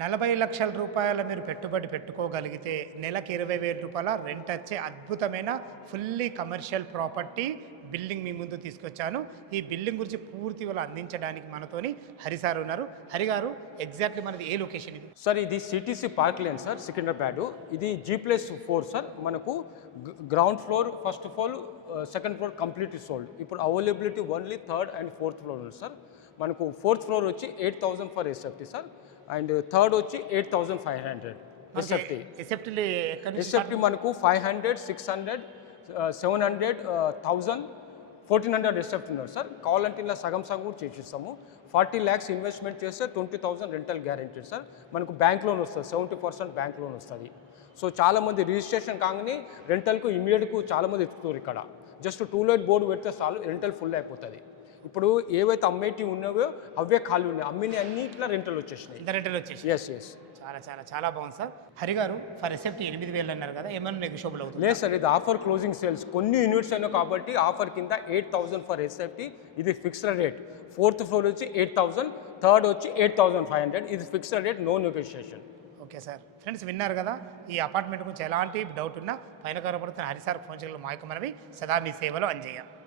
40 లక్షల రూపాయల మీరు పెట్టుబడి పెట్టుకోగలిగితే నెలకు 20,000 రూపాయల రెంట్ వచ్చే అద్భుతమైన ఫుల్లీ కమర్షియల్ ప్రాపర్టీ బిల్డింగ్ మీ ముందు తీసుకొచ్చాను. ఈ బిల్డింగ్ గురించి పూర్తి వివరాలు అందించడానికి మనతోని హరి సార్ ఉన్నారు. హరి గారు, ఎగ్జాక్ట్లీ మనది ఏ లొకేషన్ ఇది? సార్ ఇది CTC park lane sir, Secunderabad. ఇది G+4 సార్. మనకు ground floor, first floor, second floor complete sold. ఇప్పుడు availability only third and fourth floor ఉంది సార్. మనకు ఫోర్త్ ఫ్లోర్ వచ్చి 8,000 for SFT sir, and third వచ్చి 8,500 ఎస్ఎఫ్టీ. ఎస్ఎఫ్టీ మనకు 500, 600, 700, 1000, 1,400 SFT ఉన్నారు sir. కావాలంటే ఇలా సగం సగం కూడా చేసిస్తాము. 40 lakhs ఇన్వెస్ట్మెంట్ చేస్తే 20,000 రెంటల్ గ్యారెంటీ సార్. మనకు బ్యాంక్ లోన్ వస్తుంది, 70% బ్యాంక్ లోన్ వస్తుంది. సో చాలామంది రిజిస్ట్రేషన్ కాగానే రెంటల్కు ఇమీడియట్కు చాలామంది ఎత్తుతారు. ఇక్కడ జస్ట్ 2 లైట్ బోర్డు పెడితే చాలు, రెంటల్ ఫుల్ అయిపోతుంది. ఇప్పుడు ఏవైతే అమ్మేటివి ఉన్నాయో అవే ఖాళీ ఉన్నాయి, అమ్మిని అన్నిట్లో రెంటల్ వచ్చేసినాయి. రెంటల్ వచ్చేసి ఎస్ చాలా చాలా చాలా బాగుంది సార్. హరి గారు, ఫర్ ఎస్ఎఫ్టీ 8,000 అన్నారు కదా, ఏమన్నా నెగోషియబుల్ అవుతుంది? లేదు సార్, ఇది ఆఫర్ క్లోజింగ్ సేల్స్. కొన్ని యూనిట్స్ అయినా కాబట్టి ఆఫర్ కింద 8,000 ఫర్ ఎస్ఎఫ్టీ, ఇది ఫిక్స్డ్ రేట్. ఫోర్త్ ఫ్లోర్ వచ్చి 8,000, థర్డ్ వచ్చి 8,500, ఇది fixed rate, no negotiation. Okay sir, friends విన్నారు కదా. ఈ అపార్ట్మెంట్ గురించి ఎలాంటి డౌట్ ఉన్నా పైన కనబడుతున్న హరి సార్ ఫోన్ చేయగల మాయకు మనవి సదా మీ సేవలో అంజయ్య.